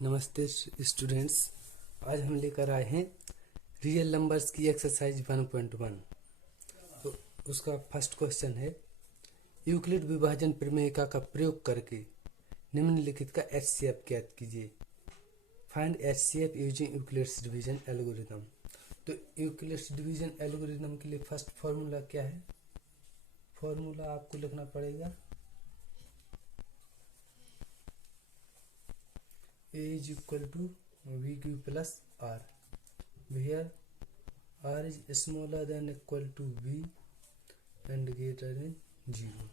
नमस्ते स्टूडेंट्स। आज हम लेकर आए हैं रियल नंबर्स की एक्सरसाइज 1.1। तो उसका फर्स्ट क्वेश्चन है, यूक्लिड विभाजन प्रमेयिका का प्रयोग करके निम्नलिखित का एचसीएफ ज्ञात कीजिए। Find HCF using Euclid's division algorithm. तो यूक्लिड्स डिवीजन एल्गोरिथम के लिए फर्स्ट फॉर्मूला क्या है? फॉर्मूला आपको लिखना पड़ेगा A is equal to VQ plus R, where R is smaller than equal to V and greater than 0।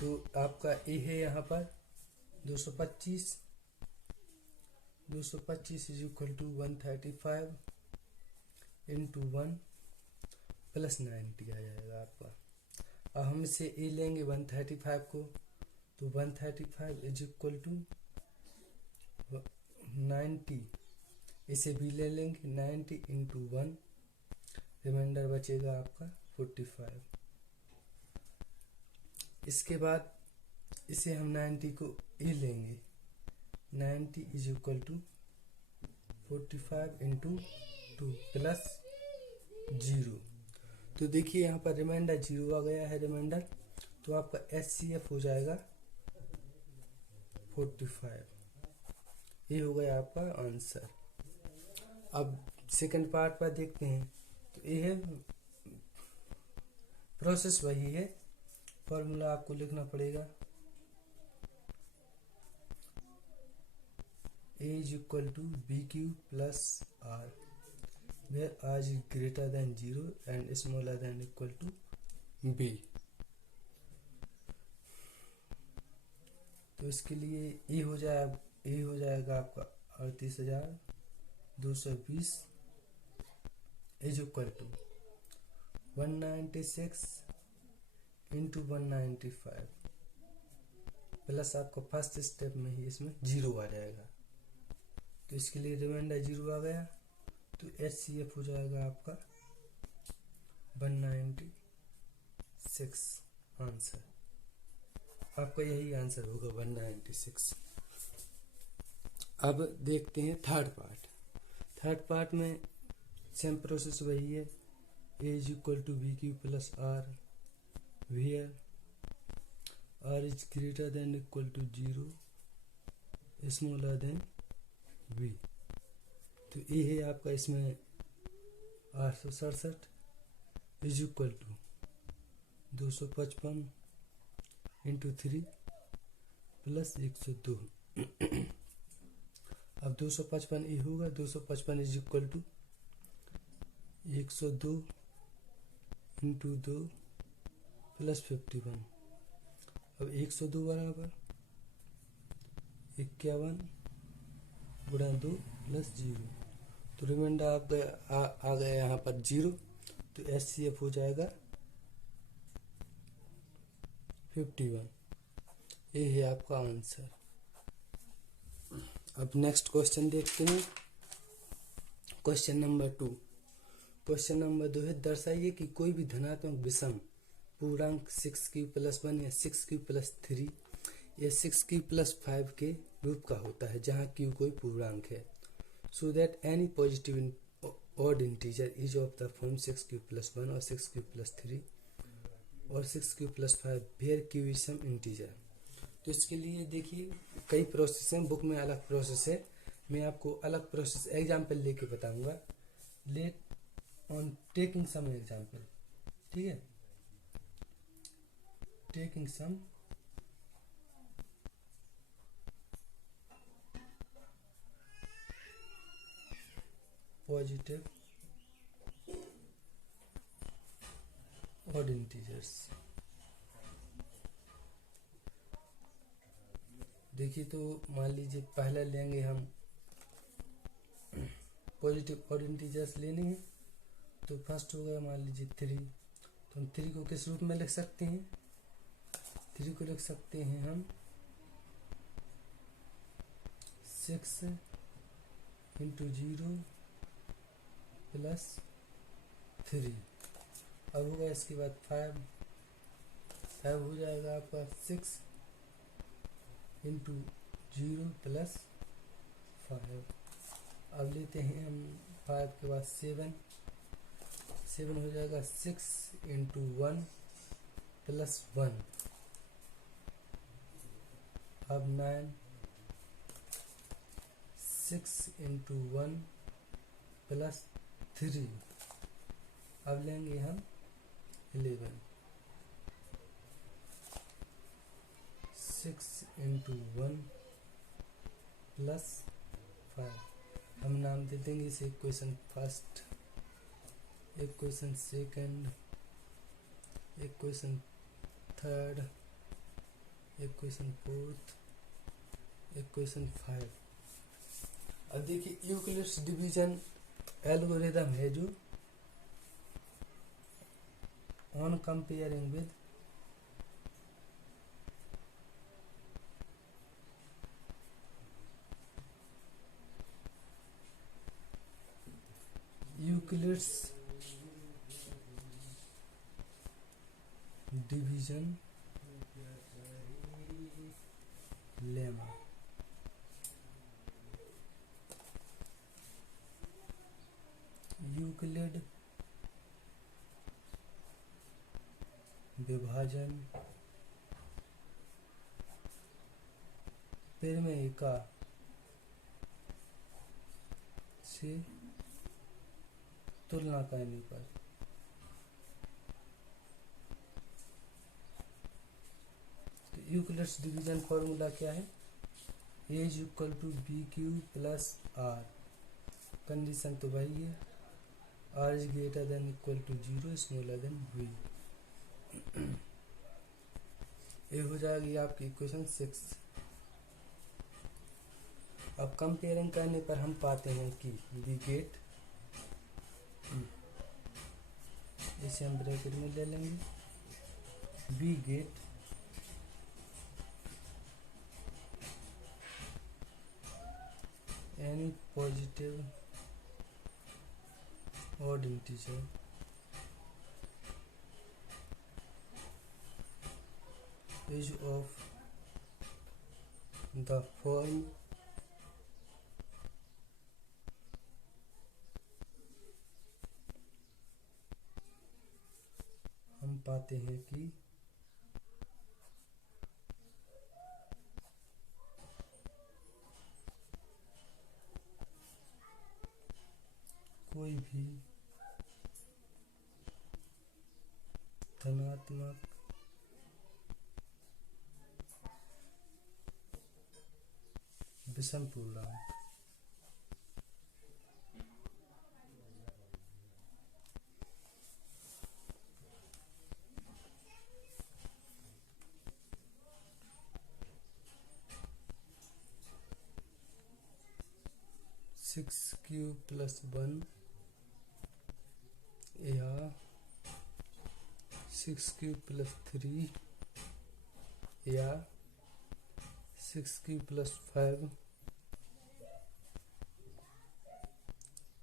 तो आपका A है यहाँ पर 225 is equal to 135 into 1 plus 90 आ जाएगा आपका। अब हम इसे A लेंगे 135 को, तो 135 is equal to 90, इसे भी ले लेंगे 90 इंटू 1, रिमाइंडर बचेगा आपका 45। इसके बाद इसे हम 90 को ए लेंगे, 90 is equal to 45 into 2 plus 0। तो देखिए यहाँ पर रिमाइंडर 0 आ गया है रिमाइंडर, तो आपका एचसीएफ हो जाएगा 45। ये हो गया आपका आंसर। अब सेकंड पार्ट पर देखते हैं। तो ये है प्रोसेस, वही है, फॉर्मूला आपको लिखना पड़ेगा A is equal to BQ plus R, where R is greater than 0 and smaller than equal to B। तो इसके लिए ए हो जाएगा आपका 38,220 is equal to 196 into 195 plus आपका फर्स्ट स्टेप में ही इसमें 0 आ जाएगा। तो इसके लिए रिमाइंडर 0 आ गया, तो एचसीएफ हो जाएगा आपका 196। आंसर आपका यही आंसर होगा 196। अब देखते हैं थर्ड पार्ट में सेम प्रोसेस वही है। A is equal to BQ plus R, where R is greater than equal to 0, smaller than V। तो ये है आपका इसमें 867 is equal to 255 into 3 plus 102। अब 255 ये होगा, 255 is equal to 102 into 2 plus 51। अब 102 बराबर 51 गुणा 2 प्लस 0। तो रिमाइंडर आ गया यहाँ पर 0, तो एचसीएफ हो जाएगा 51। ये है आपका आंसर। अब नेक्स्ट क्वेश्चन देखते हैं। क्वेश्चन नंबर 2 है, दर्शाइए कि कोई भी धनात्मक विषम पूर्णांक 6q प्लस 1 या 6q प्लस 3 या 6q प्लस 5 के रूप का होता है जहाँ q कोई पूर्णांक है, so that any positive odd integer is of the form 6q plus 1 और 6q प्लस 3 और 6q plus 5 where q is some integer. तो इसके लिए देखिए कई प्रोसेस हैं, बुक में अलग प्रोसेस है, मैं आपको अलग प्रोसेस एग्जाम्पल लेके बताऊंगा। Let on taking some example, ठीक है, taking some positive odd integers. देखिए तो मान लीजिए पहला लेंगे हम पॉजिटिव ऑड इंटीजर्स लेने हैं, तो फर्स्ट हो गया मान लीजिए 3। तो हम 3 को किस रूप में लिख सकते हैं? 3 को लिख सकते हैं हम 6 इंटू 0 प्लस 3। अब होगा इसके बाद 5 हो जाएगा आपका 6 इंटू 0 प्लस 5। अब लेते हैं हम 5 के बाद 7 हो जाएगा 6 इंटू 1 प्लस 1। अब 9 6 इंटू 1 प्लस 3। अब लेंगे हम 11 6 इंटू 1 प्लस 5। हम नाम दे देंगे इसे equation first, equation second, equation third, equation fourth, equation 5। अब देखिए यूक्लिड्स डिवीजन एल्गोरिथम है जो on comparing with Euclid's division lemma. Euclid विभाजन प्रमेयिका से तुलना करने पर यूक्लिड्स डिवीजन फॉर्मूला क्या है? A is equal to B Q plus R. Condition तो वही है, R is greater than equal to 0, smaller than V. ये हो जाएगी आपकी इक्वेशन 6। अब कंपेयरिंग करने पर हम पाते हैं कि वी गेट, इसे हम ब्रैकेट में ले लेंगे, we get any positive odd integer is of the form हम पाते हैं कि कोई भी धनात्मक विषम पूर्णांक सिक्स क्यूब प्लस 1 या 6 क्यूब प्लस 3 या 6 क्यूब प्लस 5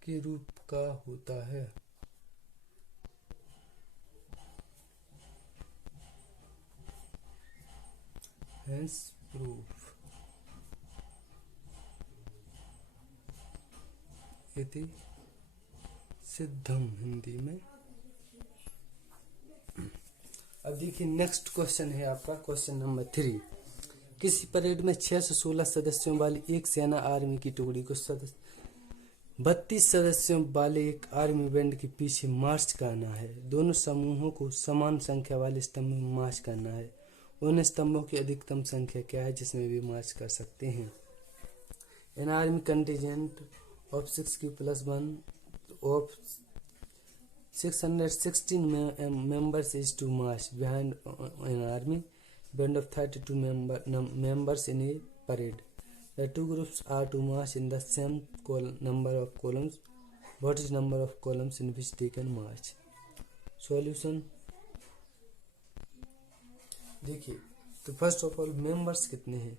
के रूप का होता है। हेंस प्रूफ इति सिद्धम हिंदी में। अब देखिए नेक्स्ट क्वेश्चन है आपका क्वेश्चन नंबर 3। किसी परेड में 6 से 16 सदस्यों वाली एक सेना आर्मी की टुकड़ी को 32 सदस्यों वाले एक आर्मी बैंड के पीछे मार्च करना है। दोनों समूहों को समान संख्या वाले स्तंभ में मार्च करना है। उन स्तंभों की अधिकतम संख्या क्या है जिसमें वे मार्च कर सकते हैं? An army contingent of 6q plus 1 of 616 members is to march behind an army band of 32 members in a parade. The two groups are to march in the same number of columns. What is number of columns in which they can march? Solution देखिए, तो first of all members कितने हैं?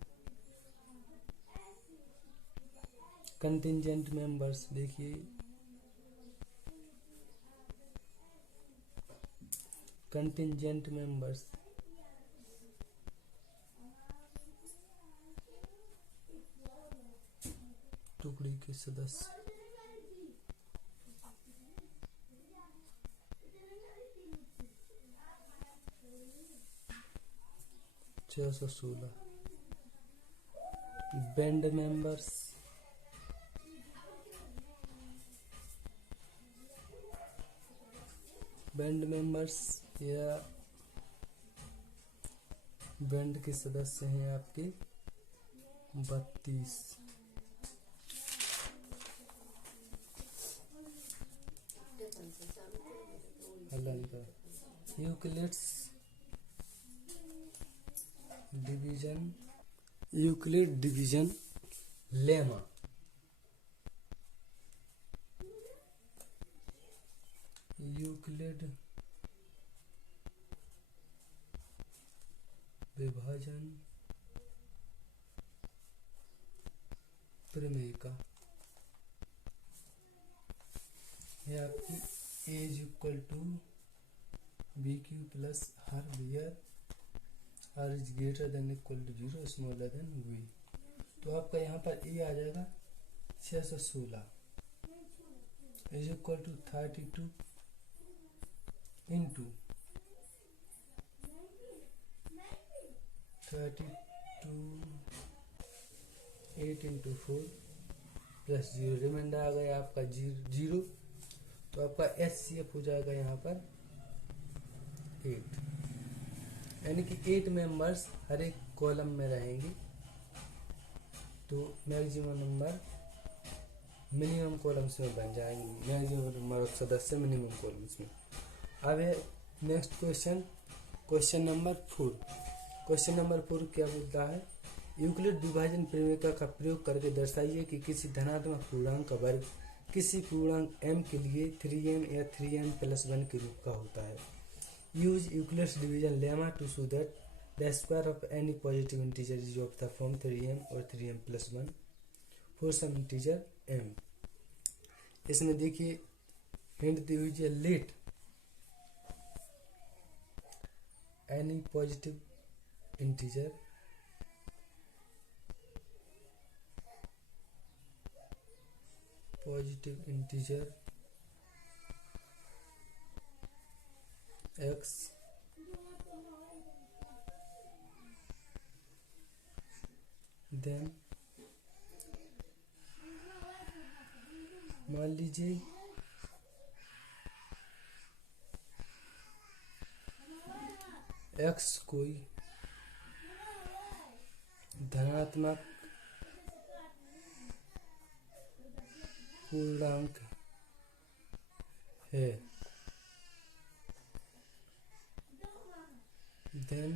Contingent members देखिए, contingent members टुकड़ी के सदस्य 616। Band members या band के सदस्य हैं आपके 32। यूक्लिड डिवीजन लेमा यूक्लिड विभाजन प्रमेय का है आपकी A is equal to B Q plus R where R is greater than equal to 0 smaller than V। तो आपका यहाँ पर A आ जाएगा 616 is equal to 32 into 8 into 4 plus 0 reminder आ गया आपका 0। तो आपका HCF हो जाएगा यहाँ पर 8, यानी कि 8 मेंबर्स हर एक कॉलम में रहेंगे। तो मैक्सिमम नंबर मिनिमम कॉलम्स में बन जाएंगे, मैक्सिमम नंबर ऑफ सदस्य मिनिमम कॉलम्स में। अब है next question number 4। Question number 4 क्या बोलता है, यूक्लिड विभाजन प्रमेय का प्रयोग करके दर्शाइए कि किसी धनात्मक पूर्णांक का वर्ग किसी पूर्णांक m के लिए 3m या 3m+1 के रूप का होता है। Use Euclid's division lemma to show that the square of any positive integer is of the form 3m और 3m+1 for some integer m। इसमें देखिए हिंट दी हुई है, let any positive integer x then मान लीजिए x कोई धनात्मक पूर्णांक है, then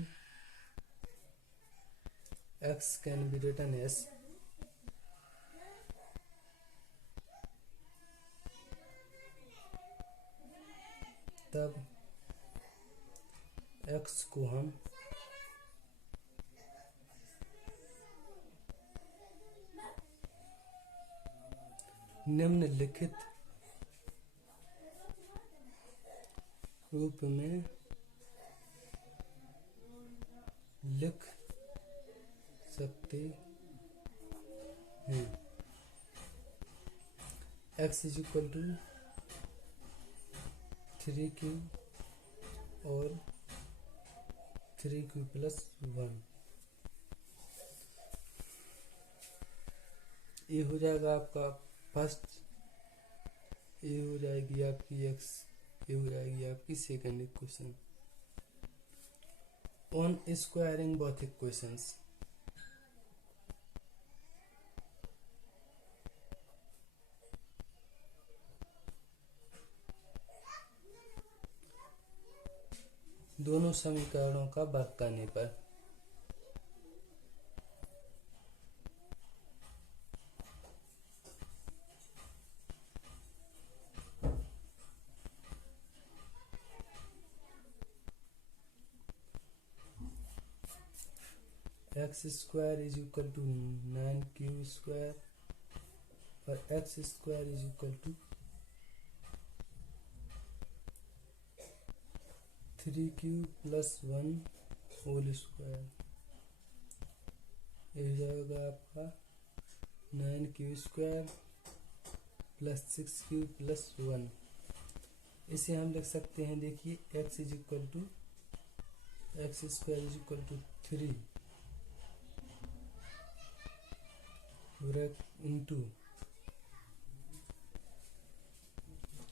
x can be written as तब x को हम निम्नलिखित रूप में लिख सकते हैं। x is equal to 3q और 3q+1। ये हो जाएगा आपका फर्स्ट, ये हो जाएगी आपकी x, ये हो जाएगी आपकी second equation. On squaring both equations, दोनों समीकरणों का वर्ग करने पर x square is equal to 9q² और x square is equal to 3q+1 whole square. ये हो जाएगा आपका 9 क्यू प्लस 6 क्यू+1। इसे हम लिख सकते हैं, देखिए x is equal to x² 3 into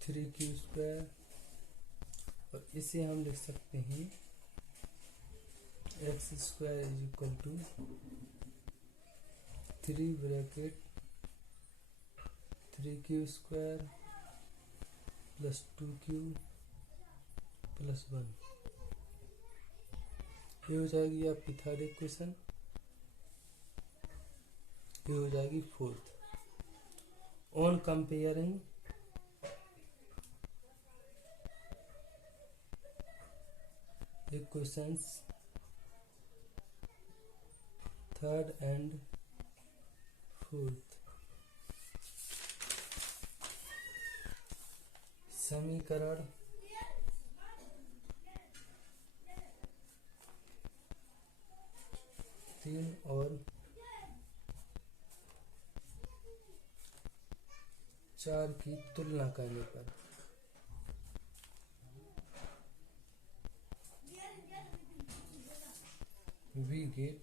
3 क्यू²। और इसे हम लिख सकते हैं x² is equal to 3 plus 2q+1। ये हो जाएगी आपकी थर्ड इक्वेशन। ये हो जाएगी fourth. On comparing equations third and fourth, समीकरण 3 और 4 की तुलना करने पर we get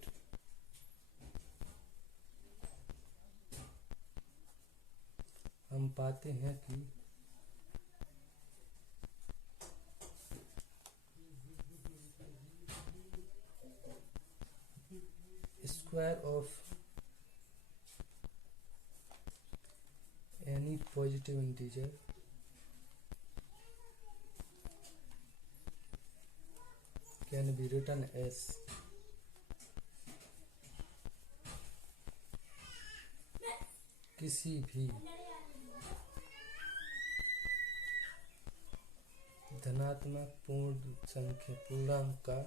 हम पाते हैं कि square of any positive integer can be written as किसी भी धनात्मक पूर्ण संख्या पूर्णांक का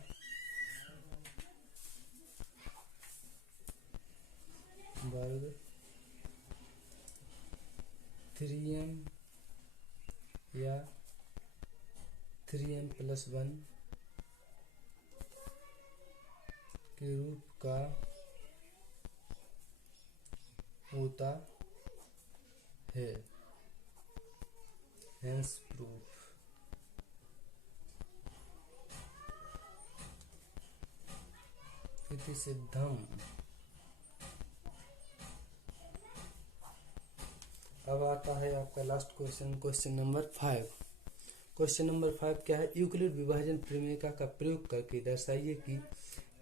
वर्ग 3m या 3m+1 के रूप का होता है। Hence proof. इति सिद्धम। अब आता है आपका last question, question number 5। Question number 5 क्या है? यूक्लिड विभाजन प्रमेय का प्रयोग करके दर्शाइए कि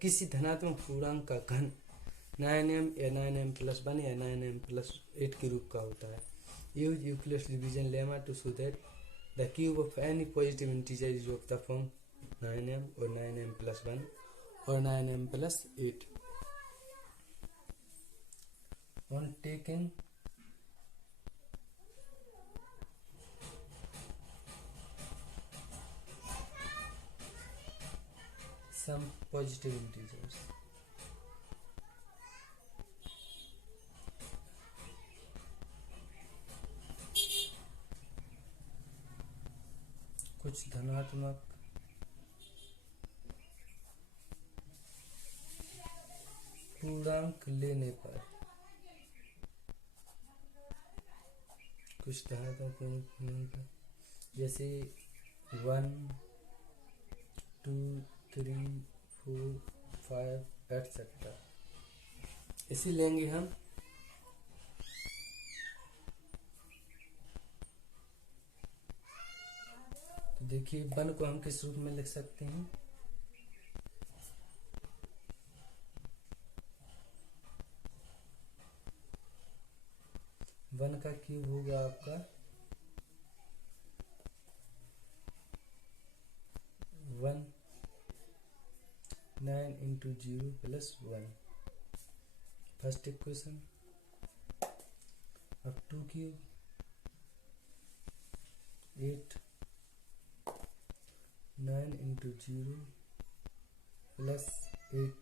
किसी धनात्मक पूर्णांक का घन 9m या 9m+1 या 9m+8 के रूप का होता है। Use Euclid's division lemma to show that the cube of any positive integer is of the form 9m और 9m+1 और 9m+8। On taking some positive integers, कुछ धनात्मक पूर्णांक लेने पर, कुछ धनात्मक पूर्णांक जैसे 1 2 3 4 5 एटसेट्रा, इसी लेंगे हम। तो देखिए 1 को हम किस रूप में लिख सकते हैं? 1 का क्यूब होगा आपका 1 9 × 0 + 1। First equation. अब 2 cube 8 9 × 0 + 8।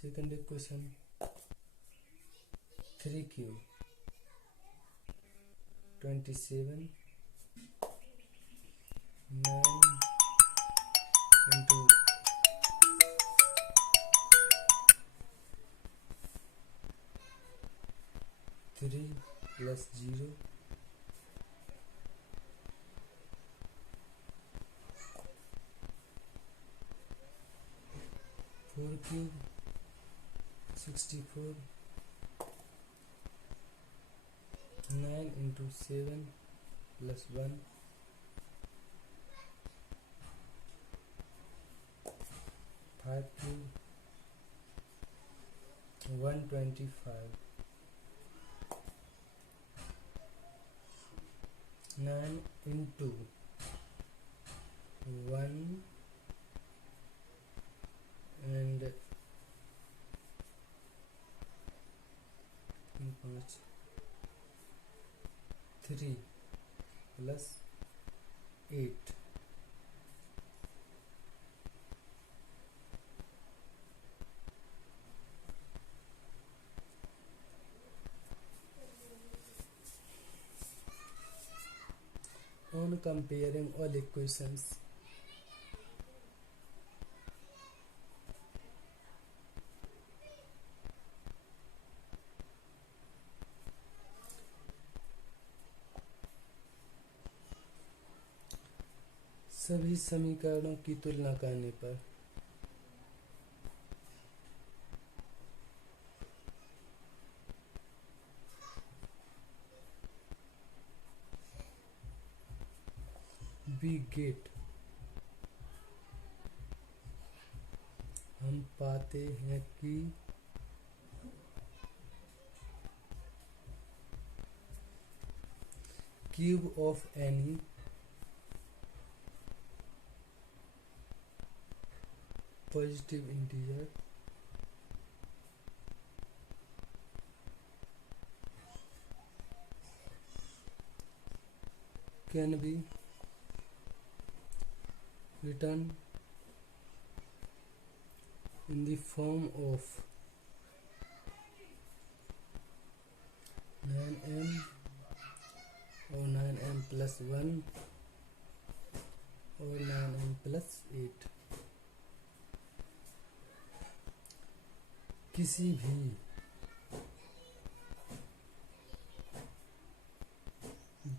Second equation 3 cube 27 9 × 3 plus 0 4 cube 64 9 into 7 plus 1 5 cube 125 9 into 1 and 3 plus 8 on comparing all equations सभी समीकरणों की तुलना करने पर we get हम पाते हैं कि cube of any positive integer can be written in the form of 9m or 9m plus 1 or 9m plus 8 किसी भी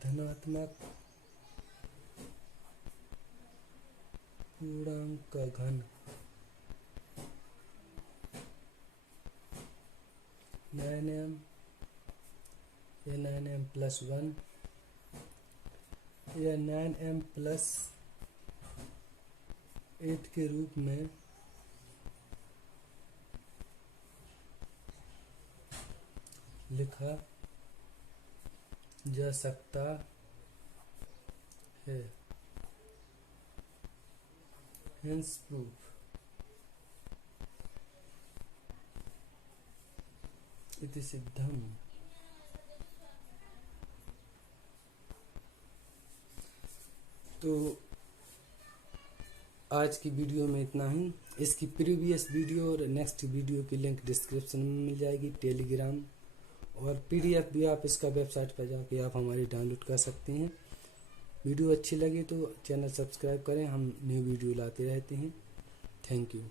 धनात्मक पूर्णांक का घन 9m या 9m plus 1 या 9m plus 8 के रूप में लिखा जा सकता है। Hence proof इति सिद्धम। तो आज की वीडियो में इतना ही। इसकी प्रीवियस वीडियो और नेक्स्ट वीडियो की लिंक डिस्क्रिप्शन में मिल जाएगी, टेलीग्राम और पीडीएफ भी आप इसका वेबसाइट पर जाके आप हमारी डाउनलोड कर सकते हैं। वीडियो अच्छी लगी तो चैनल सब्सक्राइब करें, हम न्यू वीडियो लाते रहते हैं। Thank you.